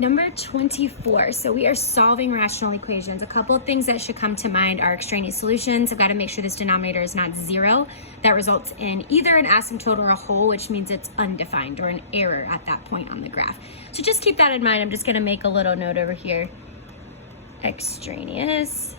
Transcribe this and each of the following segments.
Number 24, so we are solving rational equations. A couple of things that should come to mind are extraneous solutions. I've got to make sure this denominator is not 0. That results in either an asymptote or a hole, which means it's undefined or an error at that point on the graph. So just keep that in mind. I'm just going to make a little note over here. Extraneous.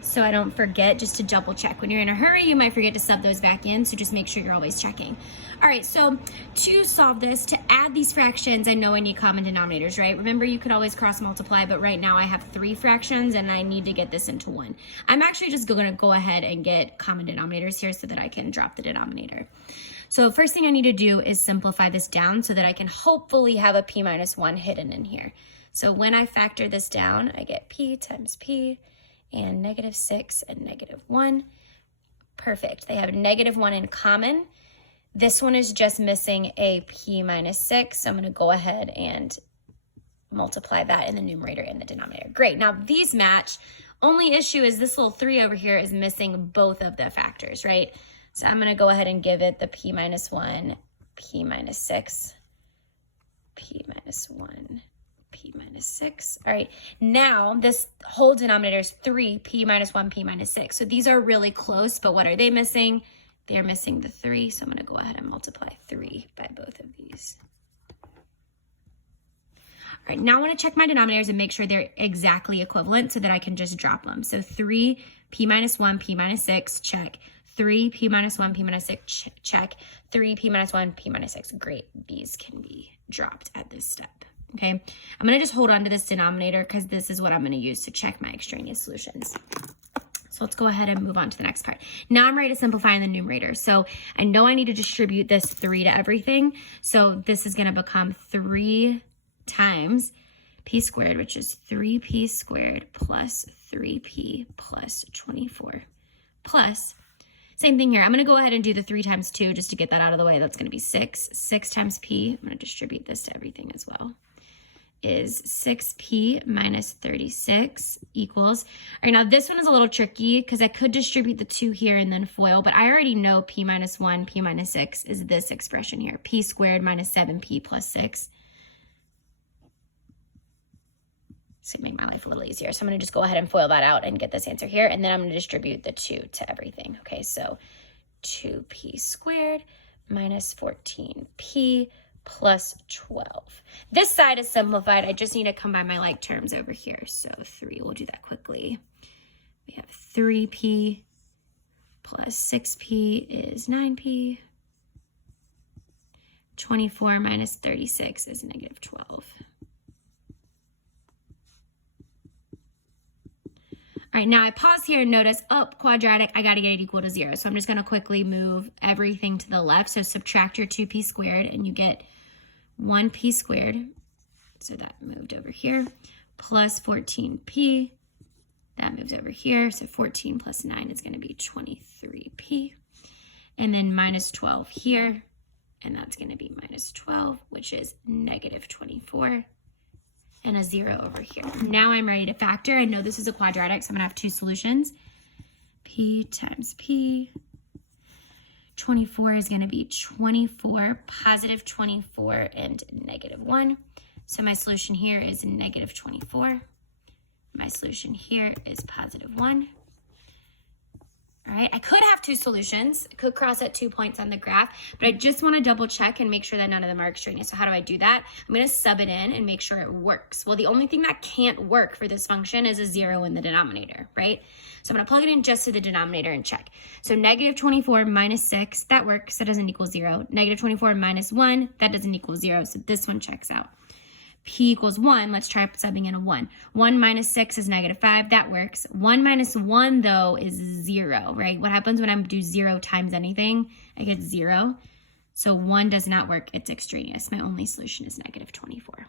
So I don't forget, just to double check. When you're in a hurry, you might forget to sub those back in, so just make sure you're always checking. All right, so to solve this, to add these fractions, I know I need common denominators, right? Remember, you could always cross multiply, but right now I have 3 fractions and I need to get this into 1. I'm actually just gonna go ahead and get common denominators here so that I can drop the denominator. So first thing I need to do is simplify this down so that I can hopefully have a p minus 1 hidden in here. So when I factor this down, I get p times p, and -6 and -1. Perfect. They have -1 in common. This one is just missing a p minus 6, so I'm going to go ahead and multiply that in the numerator and the denominator. Great. Now these match. Only issue is this little 3 over here is missing both of the factors, right? So I'm going to go ahead and give it the p minus 1, p minus 6, p minus 1, p minus 6. All right, now this whole denominator is 3, p minus 1, p minus 6. So these are really close, but what are they missing? They're missing the 3, so I'm going to go ahead and multiply 3 by both of these. All right, now I want to check my denominators and make sure they're exactly equivalent so that I can just drop them. So 3, p minus 1, p minus 6, check. 3, p minus 1, p minus 6, check. 3, p minus 1, p minus 6. Great, these can be dropped at this step. Okay, I'm going to just hold on to this denominator because this is what I'm going to use to check my extraneous solutions. So let's go ahead and move on to the next part. Now I'm ready to simplify in the numerator. So I know I need to distribute this 3 to everything. So this is going to become 3 times p squared, which is 3p squared plus 3p plus 24 plus, same thing here. I'm going to go ahead and do the 3 times 2 just to get that out of the way. That's going to be 6. 6 times p, I'm going to distribute this to everything as well, is 6p minus 36 equals, all right, now this one is a little tricky because I could distribute the 2 here and then FOIL, but I already know p minus 1, p minus 6 is this expression here, p squared minus 7p plus 6. So make my life a little easier. So I'm going to just go ahead and FOIL that out and get this answer here, and then I'm going to distribute the 2 to everything. Okay, so 2p squared minus 14p plus 12. This side is simplified. I just need to combine my like terms over here. So 3, we'll do that quickly. We have 3p plus 6p is 9p. 24 minus 36 is -12. All right, now I pause here and notice, oh, quadratic, I got to get it equal to 0. So I'm just going to quickly move everything to the left. So subtract your 2p squared and you get 1p squared. So that moved over here. Plus 14p. That moves over here. So 14 plus 9 is going to be 23p. And then minus 12 here. And that's going to be minus 12, which is -24. And a 0 over here. Now I'm ready to factor. I know this is a quadratic, so I'm going to have 2 solutions. P times P. 24 is going to be 24, positive 24, and -1. So my solution here is -24. My solution here is +1. All right, I could have 2 solutions. I could cross at 2 points on the graph, but I just want to double check and make sure that none of them are extraneous. So how do I do that? I'm going to sub it in and make sure it works. Well, the only thing that can't work for this function is a 0 in the denominator, right? So I'm going to plug it in just to the denominator and check. So -24 minus 6, that works. That doesn't equal 0. -24 minus 1, that doesn't equal 0. So this one checks out. P equals 1, let's try subbing in a 1. 1 minus 6 is -5, that works. 1 minus 1, though, is 0, right? What happens when I do 0 times anything? I get 0. So 1 does not work, it's extraneous. My only solution is -24.